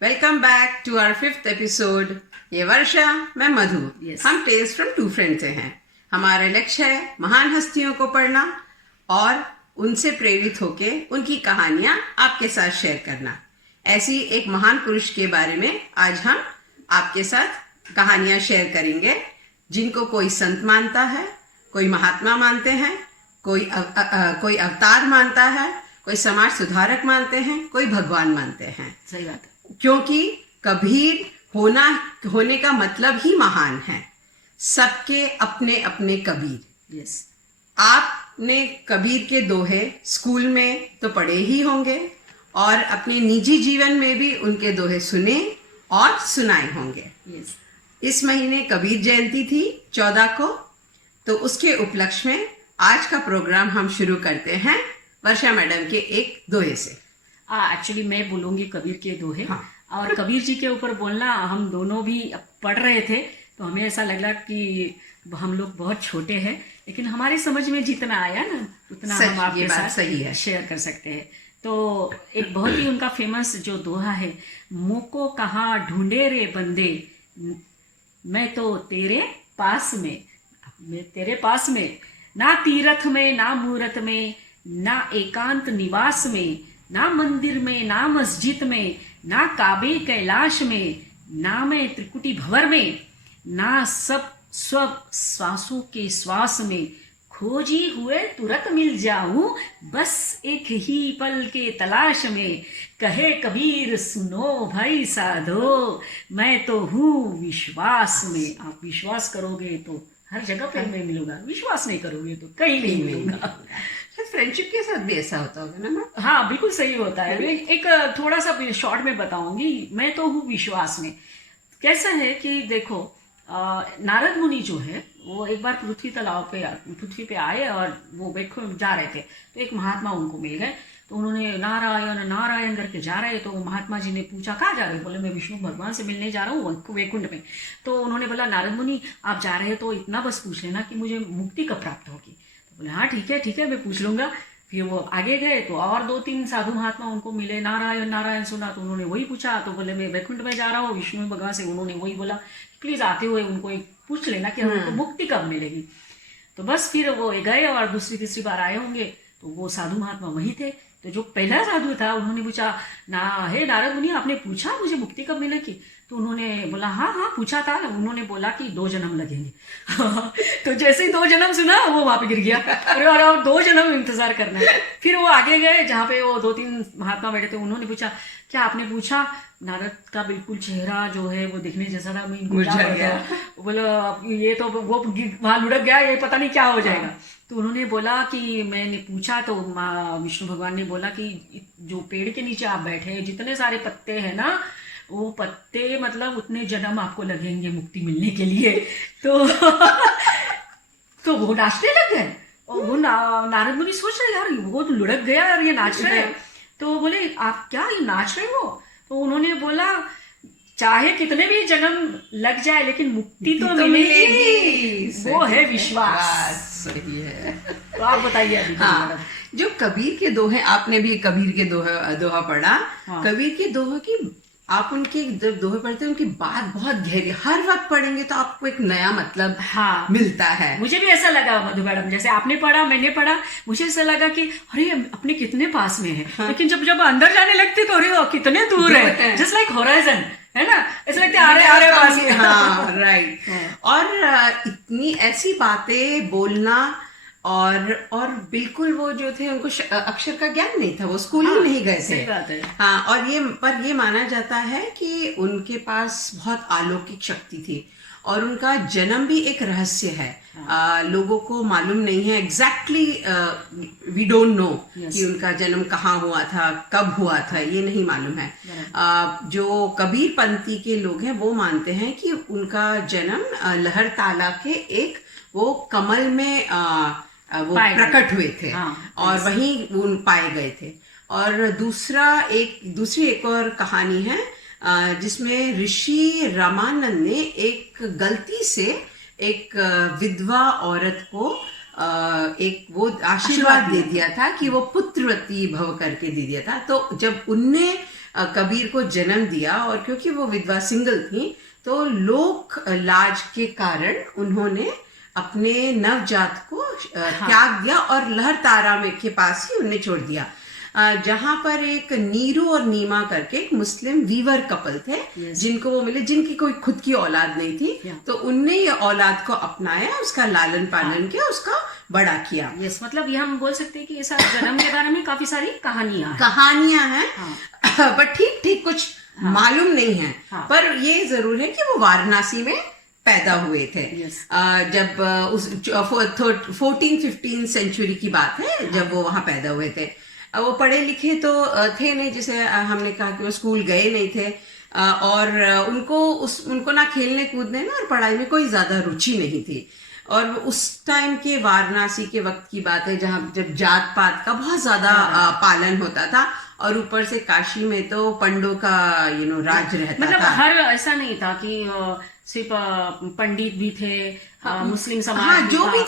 Welcome back to our 5th episode. ये वर्षा, मैं Madhu. Yes. हम टेल्स फ्रॉम टू फ्रेंड से हैं। हमारा लक्ष्य है महान हस्तियों को पढ़ना और उनसे प्रेरित होके उनकी कहानियां आपके साथ शेयर करना। ऐसी एक महान पुरुष के बारे में आज हम आपके साथ कहानियां शेयर करेंगे, जिनको कोई संत मानता है, कोई महात्मा मानते हैं, कोई अवतार मानता है, कोई समाज सुधारक मानते हैं, कोई भगवान मानते हैं। सही बात है। क्योंकि कबीर होने का मतलब ही महान है। सबके अपने अपने कबीर। यस। आपने कबीर के दोहे स्कूल में तो पढ़े ही होंगे और अपने निजी जीवन में भी उनके दोहे सुने और सुनाए होंगे। यस। इस महीने कबीर जयंती थी 14 को, तो उसके उपलक्ष्य में आज का प्रोग्राम हम शुरू करते हैं वर्षा मैडम के एक दोहे से। एक्चुअली मैं बोलूंगी कबीर के दोहे। हाँ। और कबीर जी के ऊपर बोलना, हम दोनों भी पढ़ रहे थे तो हमें ऐसा लगा कि हम लोग बहुत छोटे हैं, लेकिन हमारे समझ में जितना आया ना उतना हम आपके साथ शेयर कर सकते हैं। तो एक बहुत ही उनका फेमस जो दोहा है, मोको कहाँ ढूंढे रे बंदे, मैं तो तेरे पास में, मैं तेरे पास में, ना तीरथ में ना मूरत में, ना एकांत निवास में, ना मंदिर में ना मस्जिद में, ना काबे कैलाश में, ना मैं त्रिकुटी भंवर में, ना सब श्वासों के श्वास में, खोजी हुए तुरंत मिल जाऊं बस एक ही पल के तलाश में। कहे कबीर सुनो भाई साधो, मैं तो हूँ विश्वास में। आप विश्वास करोगे तो हर जगह पे मैं मिलूंगा, विश्वास नहीं करोगे तो कहीं नहीं मिलूंगा। फ्रेंडशिप के साथ भी ऐसा होता होगा ना? हाँ, बिल्कुल सही होता है। एक थोड़ा सा शॉर्ट में बताऊंगी। मैं तो हूँ विश्वास में। कैसा है कि देखो, नारद मुनि जो है वो एक बार पृथ्वी पे आए और वो बैठो जा रहे थे, तो एक महात्मा उनको मिल गए। तो उन्होंने नारायण नारायण करके जा रहे, तो महात्मा जी ने पूछा कहाँ जा रहे हो? बोले मैं विष्णु भगवान से मिलने जा रहा हूँ वैकुंठ में। तो उन्होंने बोला नारद मुनि आप जा रहे हो तो इतना बस पूछ लेना कि मुझे मुक्ति कब प्राप्त होगी। तो बोले हाँ ठीक है मैं पूछ लूंगा। फिर वो आगे गए तो और 2-3 साधु महात्मा उनको मिले, नारायण नारायण सुना तो उन्होंने वही पूछा। तो बोले मैं वैकुंठ में जा रहा हूँ विष्णु भगवान से। उन्होंने वही बोला प्लीज आते हुए उनको एक पूछ लेना कि हमको मुक्ति कब मिलेगी। तो बस फिर वो गए और दूसरी तीसरी बार आए होंगे तो वो साधु महात्मा वही थे। तो जो पहला साधु था उन्होंने पूछा हे नारद मुनि आपने पूछा मुझे मुक्ति कब मिलेगी? तो उन्होंने बोला हाँ पूछा था। उन्होंने बोला कि 2 जन्म लगेंगे। तो जैसे ही 2 जन्म सुना वो वहां पे गिर गया। अरे और 2 जन्म इंतजार करना है। फिर वो आगे गए जहाँ पे वो 2-3 महात्मा बैठे थे। उन्होंने पूछा क्या आपने पूछा? नारद का बिल्कुल चेहरा जो है वो दिखने जैसा था, बोला ये तो वो वहां लुढ़क गया, ये पता नहीं क्या हो जाएगा। तो उन्होंने बोला कि मैंने पूछा तो विष्णु भगवान ने बोला कि जो पेड़ के नीचे आप बैठे हैं जितने सारे पत्ते हैं ना, वो पत्ते मतलब उतने जन्म आपको लगेंगे मुक्ति मिलने के लिए। तो वो नाचने लग गए। और वो नारद मुनि सोच रहे यार वो तो लुढ़क गया और ये नाच रहे हैं। तो बोले आप क्या ये नाच रहे हो? तो उन्होंने बोला चाहे कितने भी जन्म लग जाए लेकिन मुक्ति तो मिलेगी, वो है विश्वास। सही है। तो आप बताइए अभी। हाँ, जो कबीर के दोहे, आपने भी कबीर के दोहा पढ़ा। हाँ। कबीर के दोहे की आप उनके जब दोहे पढ़ते हैं उनकी बात बहुत गहरी, हर वक्त पढ़ेंगे तो आपको एक नया मतलब मिलता है। मुझे भी ऐसा लगा मधु मैडम, जैसे आपने पढ़ा मैंने पढ़ा, मुझे ऐसा लगा कि अरे अपने कितने पास में है। हाँ। लेकिन जब अंदर जाने लगते तो अरे कितने दूर है, जस्ट लाइक होराइजन है ना, ऐसा लगता है आ रहे पास में। हाँ राइट। और इतनी ऐसी बातें बोलना और बिल्कुल वो जो थे उनको अक्षर का ज्ञान नहीं था, वो स्कूल ही नहीं गए थे। सही बात है। हाँ, और ये माना जाता है कि उनके पास बहुत अलौकिक शक्ति थी और उनका जन्म भी एक रहस्य है। लोगों को मालूम नहीं है एग्जैक्टली, वी डोंट नो कि उनका जन्म कहाँ हुआ था, कब हुआ था, ये नहीं मालूम है। जो कबीर पंथी के लोग हैं वो मानते हैं कि उनका जन्म लहरताला के एक वो कमल में वो प्रकट हुए थे। हाँ, और वहीं वो पाए गए थे। और दूसरी एक और कहानी है जिसमें ऋषि रामानंद ने एक गलती से एक विधवा औरत को एक वो आशीर्वाद दे दिया था कि वो पुत्रवती भव करके दे दिया था। तो जब उनने कबीर को जन्म दिया, और क्योंकि वो विधवा सिंगल थी तो लोक लाज के कारण उन्होंने अपने नवजात को त्याग दिया और लहरतारा में के पास ही उन्हें छोड़ दिया, जहां पर एक नीरू और नीमा करके एक मुस्लिम वीवर कपल थे, जिनको वो मिले, जिनकी कोई खुद की औलाद नहीं थी, तो उनने ये औलाद को अपनाया, उसका लालन पालन किया, उसका बड़ा किया। मतलब ये हम बोल सकते हैं कि ऐसा जन्म के बारे में काफी सारी कहानियां हैं, पर ठीक कुछ मालूम नहीं है। पर ये जरूर है कि वो वाराणसी में पैदा हुए थे। जब उस 14-15 सेंचुरी की बात है, जब वो वहां पैदा हुए थे। वो पढ़े लिखे तो थे नहीं, जैसे हमने कहा कि वो स्कूल गए नहीं थे, और उनको ना खेलने कूदने में और पढ़ाई में कोई ज्यादा रुचि नहीं थी। और उस टाइम के वाराणसी के वक्त की बात है जब जात पात का बहुत ज्यादा पालन होता था, और ऊपर से काशी में तो पंडों का राज रहता मतलब था। हर ऐसा नहीं था कि सिर्फ पंडित भी थे, मुस्लिम समाज जो भी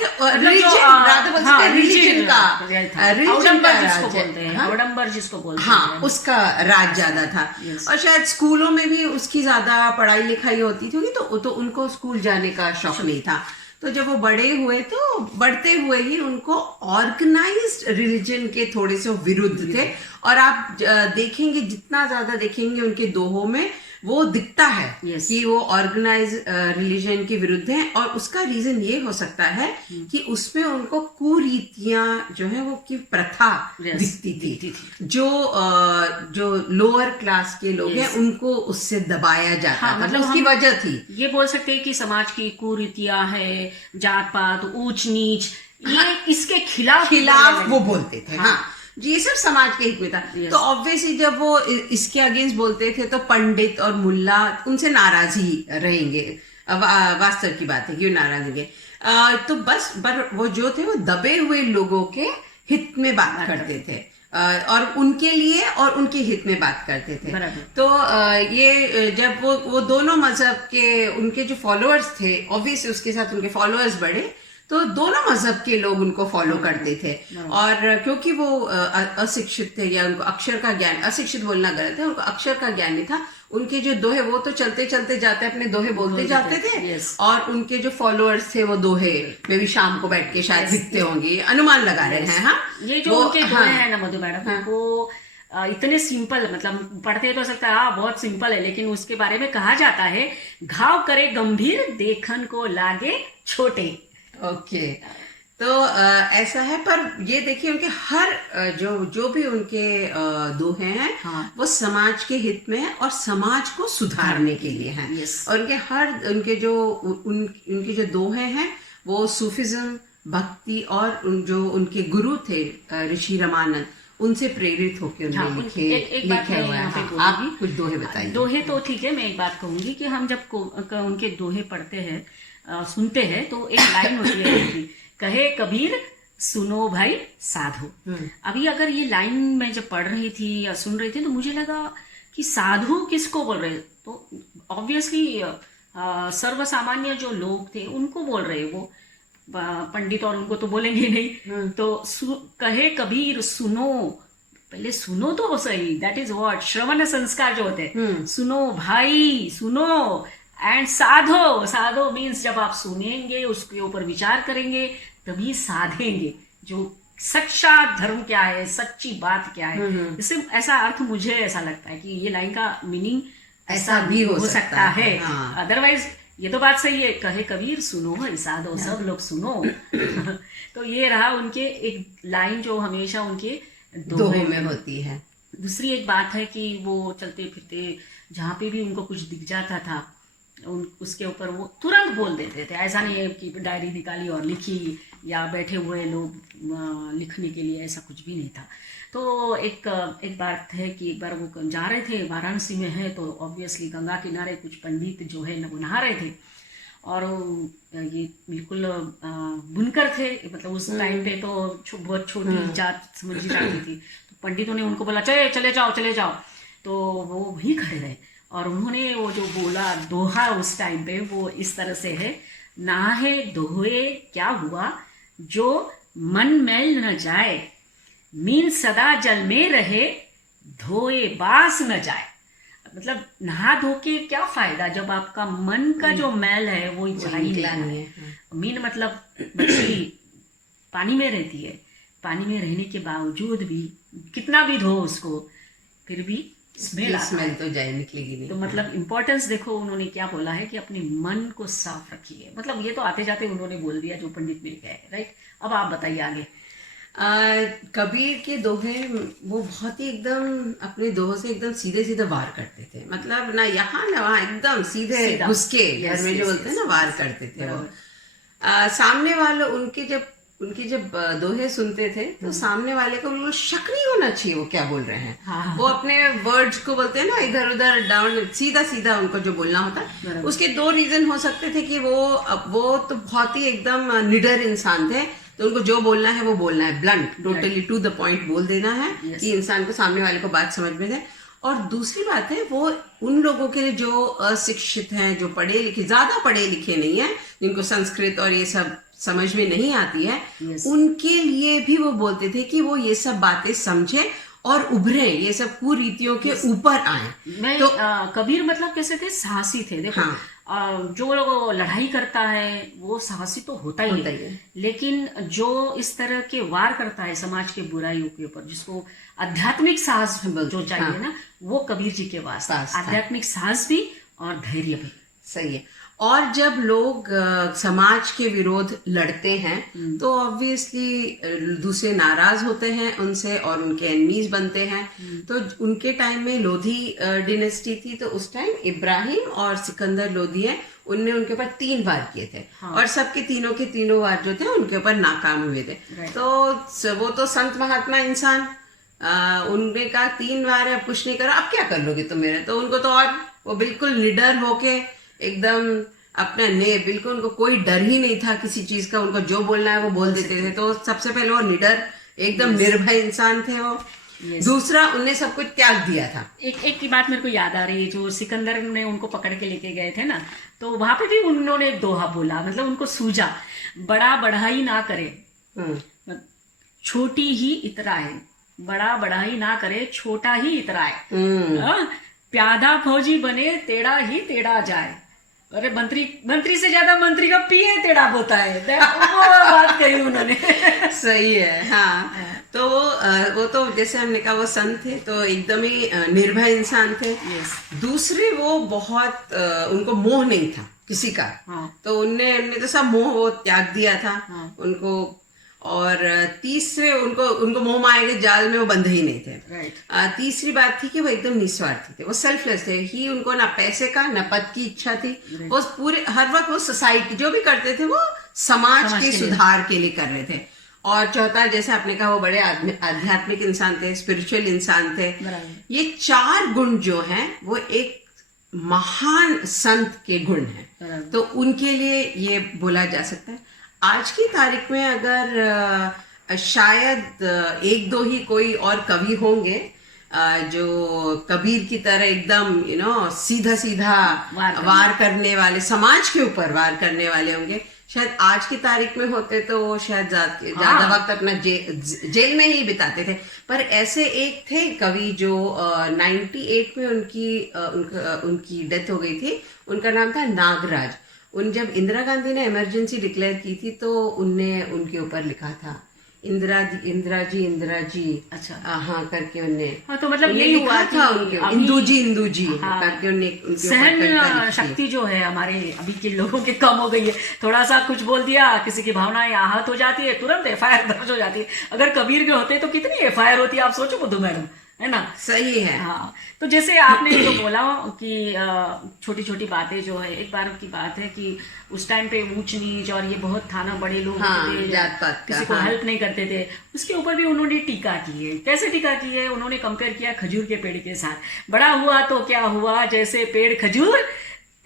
औडंबर जिसको बोलते हैं, उसका राज ज्यादा था। और शायद स्कूलों में भी उसकी ज्यादा पढ़ाई लिखाई होती थी, तो उनको स्कूल जाने का शौक नहीं था। तो जब वो बड़े हुए तो बढ़ते हुए ही उनको ऑर्गेनाइज्ड रिलीजन के थोड़े से विरुद्ध थे, और आप देखेंगे, जितना ज्यादा देखेंगे उनके दोहों में वो दिखता है कि वो ऑर्गेनाइज रिलीजन के विरुद्ध हैं। और उसका रीजन ये हो सकता है कि उसमें उनको कुरीतियां जो है वो की प्रथा दिखती थी, जो लोअर क्लास के लोग हैं उनको उससे दबाया जाता था, मतलब उसकी वजह थी। ये बोल सकते हैं कि समाज की कुरीतियां है, जात पात, ऊंच नीच, ये इसके खिलाफ वो बोलते थे। ये सब समाज के हित में था। तो ऑब्वियसली जब वो इसके अगेंस्ट बोलते थे तो पंडित और मुल्ला उनसे नाराज ही रहेंगे, वास्तव की बात है कि वो नाराज होंगे। तो बस वो जो थे वो दबे हुए लोगों के हित में बात करते थे, और उनके लिए और उनके हित में बात करते थे। तो ये जब वो दोनों मजहब के उनके जो फॉलोअर्स थे, ऑब्वियसली उसके साथ उनके फॉलोअर्स बढ़े, तो दोनों मजहब के लोग उनको फॉलो करते थे। और क्योंकि वो अशिक्षित थे, या उनको अक्षर का ज्ञान, अशिक्षित बोलना गलत है, उनको अक्षर का ज्ञान नहीं था, उनके जो दोहे वो तो चलते चलते जाते अपने दोहे बोलते जाते थे, और उनके जो फॉलोअर्स थे वो दोहे में भी शाम को बैठ के शायद लिखते होंगे, अनुमान लगा रहे हैं। हाँ, ये जो उनके दोहे हैं ना मधु मैडम, वो इतने सिंपल, मतलब पढ़ते तो सकता है बहुत सिंपल है, लेकिन उसके बारे में कहा जाता है, घाव करे गंभीर, देखन को लागे छोटे। ओके, तो ऐसा है। पर ये देखिए उनके हर जो भी उनके दोहे हैं, वो समाज के हित में है और समाज को सुधारने के लिए हैं। और उनके जो दोहे हैं वो सूफिज्म, भक्ति, और जो उनके गुरु थे ऋषि रमानंद, उनसे प्रेरित होकर उन्होंने लिखे हुए हैं। आप भी कुछ दोहे बताइए। दोहे तो ठीक है, मैं एक बात कहूंगी कि हम जब उनके दोहे पढ़ते हैं, सुनते हैं, तो एक लाइन होती है, कहे कबीर सुनो भाई साधु। अभी अगर ये लाइन मैं जब पढ़ रही थी या सुन रही थी तो मुझे लगा कि साधु किसको बोल रहे, तो ऑब्वियसली सर्वसामान्य जो लोग थे उनको बोल रहे, वो पंडित और उनको तो बोलेंगे नहीं। तो कहे कबीर सुनो, पहले सुनो तो सही, दैट इज व्हाट श्रवण संस्कार जो होते हैं, सुनो भाई सुनो, एंड साधो मीन्स जब आप सुनेंगे, उसके ऊपर विचार करेंगे, तभी साधेंगे जो सच्चा धर्म क्या है, सच्ची बात क्या है। इससे ऐसा अर्थ मुझे ऐसा लगता है कि ये लाइन का मीनिंग ऐसा भी हो सकता है। अदरवाइज ये तो बात सही है, कहे कबीर सुनो भाई साधो, सब लोग सुनो। तो ये रहा उनके एक लाइन जो हमेशा उनके दोहे में होती है। दूसरी एक बात है कि वो चलते फिरते जहाँ पे भी उनको कुछ दिख जाता था, उसके ऊपर वो तुरंत बोल देते थे। ऐसा नहीं है कि डायरी निकाली और लिखी, या बैठे हुए लोग लिखने के लिए, ऐसा कुछ भी नहीं था। तो एक बात है कि एक बार वो जा रहे थे, वाराणसी में है, तो ऑब्वियसली गंगा किनारे कुछ पंडित जो है वो नहा रहे थे, और ये बिल्कुल बुनकर थे, मतलब उस टाइम पे तो बहुत छोटी जात समझी जाती थी। तो पंडितों ने उनको बोला चले जाओ, तो वो भी खड़े रहे, और उन्होंने वो जो बोला दोहा उस टाइम पे, वो इस तरह से है, नाहे दोहे क्या हुआ, जो मन मैल न जाए, मीन सदा जल में रहे, धोए बास न जाए। मतलब नहा धो के क्या फायदा जब आपका मन का जो मैल है वो जा ही निकला नहीं नहीं है। है। मीन मतलब मछली पानी में रहती है, पानी में रहने के बावजूद भी कितना भी धो उसको फिर भी स्मेल आता स्मेल है। तो जाए निकलेगी नहीं। तो मतलब इम्पोर्टेंस देखो उन्होंने क्या बोला है कि अपने मन को साफ रखिए। मतलब ये तो आते जाते उन्होंने बोल दिया जो पंडित मिल गए, राइट। अब आप बताइए आगे। कबीर के दोहे वो बहुत ही एकदम अपने दोहों से एकदम सीधे सीधे वार करते थे। मतलब ना यहाँ ना वहाँ, एकदम सीधे सीधा। घुस के घर Yes, में जो yes, बोलते हैं ना yes, वार yes, करते थे वो। बराबर। सामने वाले उनकी जब दोहे सुनते थे तो सामने वाले को बिल्कुल शक नहीं होना चाहिए वो क्या बोल रहे हैं। हाँ। वो अपने वर्ड्स को बोलते हैं ना इधर उधर डाउन, सीधा सीधा उनको जो बोलना होता है। बराबर। उसके दो रीजन हो सकते थे कि वो तो बहुत ही एकदम निडर इंसान थे, तो उनको जो बोलना है वो बोलना है, blunt, totally to the point बोल देना है Yes. कि इंसान को, सामने वाले को बात समझ में जाए। और दूसरी बात है वो उन लोगों के लिए जो अशिक्षित हैं, जो पढ़े लिखे, ज्यादा पढ़े लिखे नहीं है, जिनको संस्कृत और ये सब समझ में नहीं आती है, Yes. उनके लिए भी वो बोलते थे कि वो ये सब बातें समझे और उभरे, ये सब कुरीतियों के ऊपर आए। मैं तो कबीर मतलब कैसे थे, साहसी थे। देखो हाँ। जो लोग लड़ाई करता है वो साहसी तो होता ही है, लेकिन जो इस तरह के वार करता है समाज के बुराइयों के ऊपर, जिसको आध्यात्मिक साहस जो चाहिए हाँ। ना, वो कबीर जी के वास्ते आध्यात्मिक साहस भी और धैर्य भी। सही है। और जब लोग समाज के विरोध लड़ते हैं तो ऑब्वियसली दूसरे नाराज होते हैं उनसे और उनके एनिमीज बनते हैं। तो उनके टाइम में लोधी डिनेस्टी थी, तो उस टाइम इब्राहिम और सिकंदर लोधी है, उनने उनके ऊपर 3 वार किए थे। हाँ। और सबके तीनों के तीनों वार जो थे उनके ऊपर नाकाम हुए थे। तो वो तो संत महात्मा इंसान, उनने कहा 3 वार है, अब कुछ नहीं करो, अब क्या कर लोगे तुम मेरे। तो उनको तो और वो बिल्कुल निडर होके एकदम अपना बिल्कुल उनको कोई डर ही नहीं था किसी चीज का, उनको जो बोलना है वो बोल देते थे। तो सबसे पहले वो निडर एकदम निर्भय इंसान थे वो। दूसरा, उनने सब कुछ त्याग दिया था। एक की बात मेरे को याद आ रही है, जो सिकंदर ने उनको पकड़ के लेके गए थे ना, तो वहां पे भी उन्होंने एक दोहा बोला, मतलब उनको सूझा, बड़ा बढ़ाई ना करे, छोटी ही इतराए, बड़ा बढ़ाई ना करे, छोटा ही इतराए। प्यादा फौजी बने, टेढ़ा ही टेढ़ा जाए। अरे मंत्री से ज्यादा मंत्री का पीए टेढ़ा होता है, वो बात कही उन्होंने। सही है। हाँ। तो वो तो जैसे हमने कहा वो संत थे, तो एकदम ही निर्भय इंसान थे। दूसरे, वो बहुत उनको मोह नहीं था किसी का। तो उनने तो सब मोह वो त्याग दिया था उनको। और तीसरे, उनको मोह माया के जाल में वो बंधे ही नहीं थे। तीसरी बात थी कि वो एकदम निस्वार्थी थे, वो सेल्फलेस थे ही। उनको ना पैसे का ना पद की इच्छा थी। वो पूरे हर वक्त वो सोसाइटी जो भी करते थे वो समाज के सुधार के लिए कर रहे थे। और चौथा, जैसे आपने कहा, वो बड़े आध्यात्मिक इंसान थे, स्पिरिचुअल इंसान थे। ये 4 गुण जो हैं वो एक महान संत के गुण हैं, तो उनके लिए ये बोला जा सकता है। आज की तारीख में अगर शायद 1-2 ही कोई और कवि होंगे जो कबीर की तरह एकदम सीधा सीधा वार करने वाले, समाज के ऊपर वार करने वाले होंगे। शायद आज की तारीख में होते तो वो शायद ज्यादा वक्त अपना जेल में ही बिताते थे। पर ऐसे एक थे कवि जो 98 में उनकी डेथ हो गई थी। उनका नाम था नागराज। जब इंदिरा गांधी ने इमरजेंसी डिक्लेयर की थी तो उनने उनके ऊपर लिखा था इंदिरा जी। अच्छा। हाँ, करके उनने। हाँ, तो मतलब यही हुआ था उनके इंदू जी करके उनके सहन शक्ति जो है हमारे अभी के लोगों की कम हो गई है। थोड़ा सा कुछ बोल दिया, किसी की भावनाएं आहत हो जाती है, तुरंत FIR दर्ज हो जाती है। अगर कबीर के होते तो कितनी FIR होती है, आप सोचो मधु मैडम, है ना। सही है। हाँ, तो जैसे आपने जो बोला कि छोटी छोटी बातें जो है, एक बार की बात है कि उस टाइम पे ऊंच नीच और ये बहुत था ना, बड़े लोग थे, जात पात का, किसी को हेल्प नहीं करते थे, उसके ऊपर भी उन्होंने टीका की है। कैसे टीका की है? उन्होंने कंपेयर किया खजूर के पेड़ के साथ। बड़ा हुआ तो क्या हुआ, जैसे पेड़ खजूर,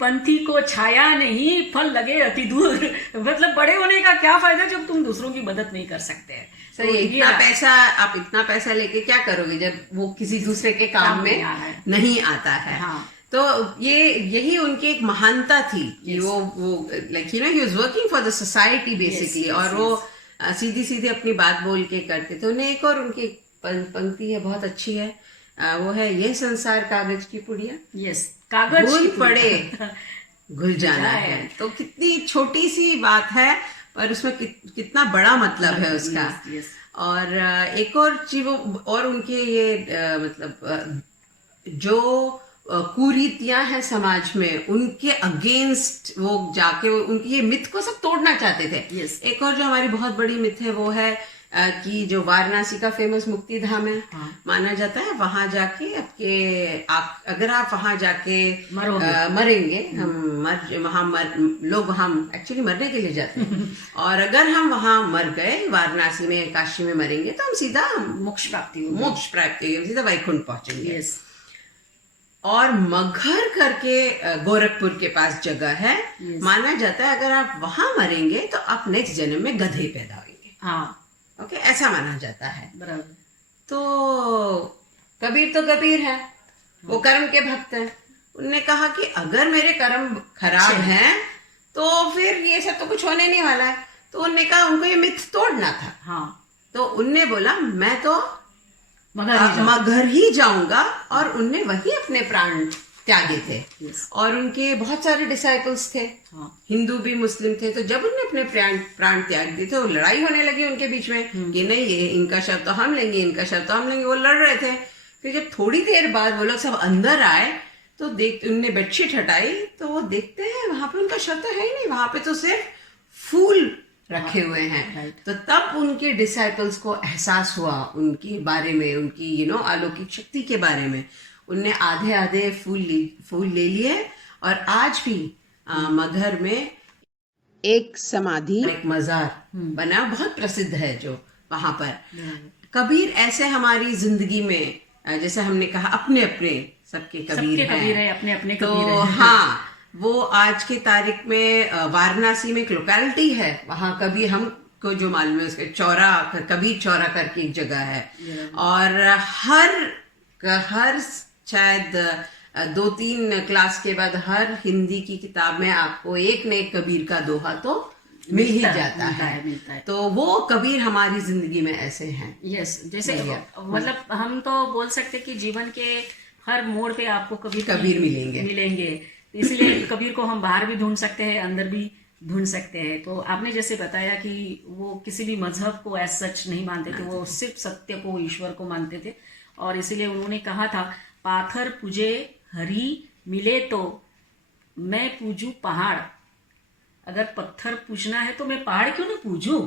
पंथी को छाया नहीं, फल लगे अति दूर। मतलब बड़े होने का क्या फायदा जब तुम दूसरों की मदद नहीं कर सकते। सही। तो आप इतना पैसा लेके क्या करोगे जब वो किसी दूसरे के काम में नहीं आता है। हाँ। तो यही उनकी एक महानता थी कि वो like he was working for the society basically. और वो सीधी सीधी अपनी बात बोल के करते थे। उन्हें एक और उनकी पंक्ति है, बहुत अच्छी है, वो है ये संसार कागज की पुड़िया, यस, कागज भूल की पड़े घुल जाना जाए। है। तो कितनी छोटी सी बात है पर उसमें कितना बड़ा मतलब है उसका। Yes, yes. और एक और चीज और उनके ये मतलब जो कुरीतियां हैं समाज में उनके अगेंस्ट वो जाके उनकी ये मिथ को सब तोड़ना चाहते थे। Yes. एक और जो हमारी बहुत बड़ी मिथ है वो है कि जो वाराणसी का फेमस मुक्ति धाम है, हाँ। माना जाता है वहां जाके अगर आप वहां जाके मरोगे। मरेंगे, लोग वहां एक्चुअली मरने के लिए जाते हैं और अगर हम वहां मर गए वाराणसी में काशी में मरेंगे तो हम सीधा मोक्ष प्राप्ति होगी। मोक्ष प्राप्त होगी, हम सीधा वैकुंठ पहुंचेंगे। यस, और मगहर करके गोरखपुर के पास जगह है, Yes. माना जाता है अगर आप वहां मरेंगे तो आप नेक्स्ट जन्म में गधे पैदा होंगे। हाँ, ओके, ऐसा माना जाता है। बराबर। तो कबीर है, वो कर्म के भक्त हैं। उनने कहा कि अगर मेरे कर्म खराब हैं तो फिर ये सब तो कुछ होने नहीं वाला है। तो उनने कहा उनको ये मिथ तोड़ना था। हाँ, तो उनने बोला मैं तो मगर मगहर ही जाऊंगा और उनने वही अपने प्राण त्यागे थे। Yes. और उनके बहुत सारे डिसाइपल्स थे, हाँ, हिंदू भी मुस्लिम थे। तो जब उन्होंने अपने प्राण त्याग दिए थे, वो लड़ाई होने लगी उनके बीच में कि नहीं ये इनका शव तो हम लेंगे, इनका शव तो हम लेंगे, वो लड़ रहे थे। फिर जब थोड़ी देर बाद वो लोग सब अंदर आए तो उनने बेडशीट हटाई तो वो देखते हैं वहां पे उनका शव तो है ही नहीं, वहां पे तो सिर्फ फूल रखे हुए हैं। right. तो तब उनके डिसाइपल्स को एहसास हुआ उनके बारे में, उनकी अलौकिक शक्ति के बारे में। उनने आधे आधे फूल ले लिए और आज भी मगहर में एक समाधि, एक मजार बना, बहुत प्रसिद्ध है जो वहां पर। कबीर ऐसे हमारी जिंदगी में जैसे हमने कहा अपने अपने सबके कबीर है, अपने अपने तो कबीर है। हाँ, वो आज के तारीख में वाराणसी में एक लोकेलिटी है, वहां कबीर हमको जो मालूम है उसके कबीर चौरा करके एक जगह है। और हर शायद 2-3 क्लास के बाद हर हिंदी की किताब में आपको एक न एक कबीर का दोहा तो मिल ही जाता है। तो वो कबीर हमारी जिंदगी में ऐसे हैं। यस, जैसे मतलब हम तो बोल सकते कि जीवन के हर मोड़ पे आपको कबीर मिलेंगे। इसलिए कबीर को हम बाहर भी ढूंढ सकते हैं, अंदर भी ढूंढ सकते हैं। तो आपने जैसे बताया कि वो किसी भी मजहब को एज सच नहीं मानते थे, वो सिर्फ सत्य को, ईश्वर को मानते थे। और इसीलिए उन्होंने कहा था पाथर पूजे हरि मिले तो मैं पूजू पहाड़। अगर पत्थर पूजना है तो मैं पहाड़ क्यों ना पूजूं?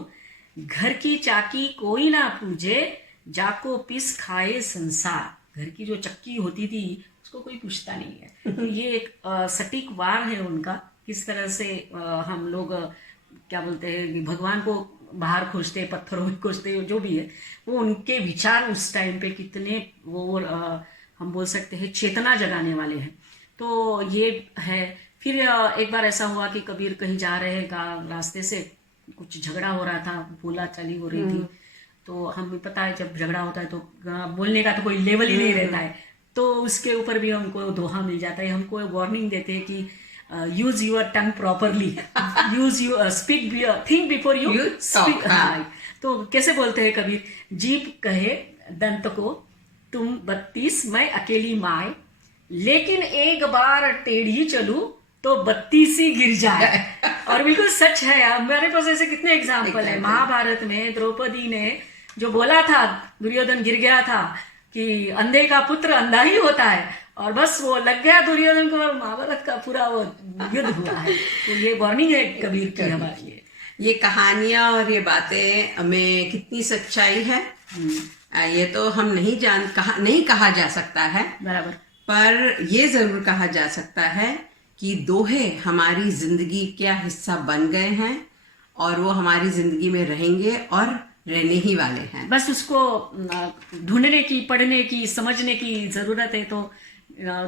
घर की चाकी कोई ना पूजे, जाको पिस खाए संसार। घर की जो चक्की होती थी उसको कोई पूछता नहीं है। तो ये एक सटीक वार है उनका, किस तरह से हम लोग क्या बोलते हैं कि भगवान को बाहर खोजते, पत्थरों में खोजते, जो भी है वो उनके विचार उस टाइम पे कितने वो हम बोल सकते हैं चेतना जगाने वाले हैं। तो ये है। फिर एक बार ऐसा हुआ कि कबीर कहीं जा रहे हैं, रास्ते से कुछ झगड़ा हो रहा था, बोला चाली हो रही थी। तो हमें पता है जब झगड़ा होता है तो बोलने का तो कोई लेवल ही नहीं रहता है। तो उसके ऊपर भी हमको दोहा मिल जाता है, हमको वार्निंग देते हैं कि use your tongue properly, use you speak, think before you speak. तो कैसे बोलते हैं कबीर, जीभ कहे दंत को तुम 32 मैं अकेली माए, लेकिन एक बार टेढ़ी चलूं तो 32 ही गिर जाए। और बिल्कुल सच है यार, मेरे पास ऐसे कितने एग्जाम्पल है। महाभारत में द्रौपदी ने जो बोला था, दुर्योधन गिर गया था कि अंधे का पुत्र अंधा ही होता है, और बस वो लग गया दुर्योधन को, महाभारत का पूरा वो युद्ध हुआ है। तो ये वार्निंग है कबीर की हमारी। ये कहानियां और ये बातें में कितनी सच्चाई है ये तो हम नहीं कहा जा सकता है बराबर, पर ये जरूर कहा जा सकता है कि दोहे हमारी जिंदगी का हिस्सा बन गए हैं और वो हमारी जिंदगी में रहेंगे और रहने ही वाले हैं। बस उसको ढूंढने की, पढ़ने की, समझने की जरूरत है। तो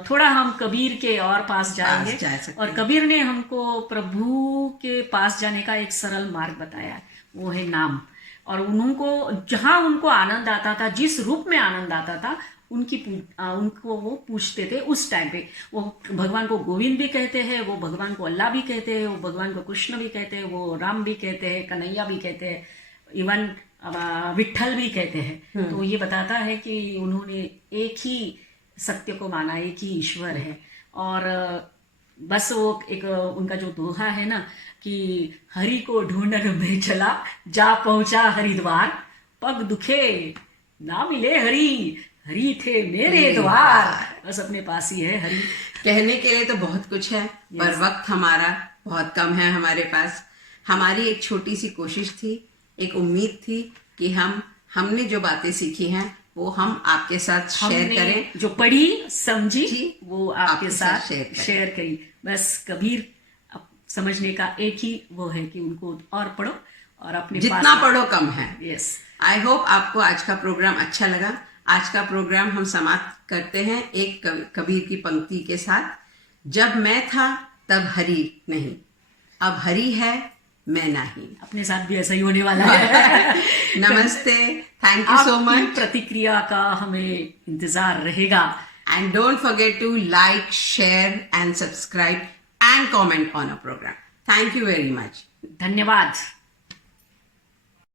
थोड़ा हम कबीर के और पास जाएंगे। और कबीर ने हमको प्रभु के पास जाने का एक सरल मार्ग बताया है, वो है नाम। और उनको जहां उनको आनंद आता था, जिस रूप में आनंद आता था, उनको वो पूछते थे उस टाइम पे। वो भगवान को गोविंद भी कहते हैं, वो भगवान को अल्लाह भी कहते हैं, वो भगवान को कृष्ण भी कहते हैं, वो राम भी कहते हैं, कन्हैया भी कहते हैं, इवन विट्ठल भी कहते हैं। तो ये बताता है कि उन्होंने एक ही सत्य को माना, एक ही ईश्वर है। और बस वो एक उनका जो दोहा है ना कि हरि को ढूंढन में चला, जा पहुंचा हरिद्वार, पग दुखे ना मिले हरि, हरि थे मेरे द्वार। बस अपने पास ही है हरि। कहने के लिए तो बहुत कुछ है, पर वक्त हमारा बहुत कम है हमारे पास। हमारी एक छोटी सी कोशिश थी, एक उम्मीद थी कि हमने जो बातें सीखी हैं वो हम आपके साथ शेयर करें, जो पढ़ी समझी वो आपके साथ शेयर करी। बस कबीर समझने का एक ही वो है कि उनको और पढ़ो और अपने जितना पढ़ो कम है। यस, आई होप आपको आज का प्रोग्राम अच्छा लगा। आज का प्रोग्राम हम समाप्त करते हैं एक कबीर की पंक्ति के साथ, जब मैं था तब हरि नहीं, अब हरि है मैं नहीं। अपने साथ भी ऐसा ही होने वाला है। नमस्ते, थैंक यू सो मच। प्रतिक्रिया का हमें इंतजार रहेगा। And don't forget to like, share and subscribe and comment on our program. Thank you very much. धन्यवाद।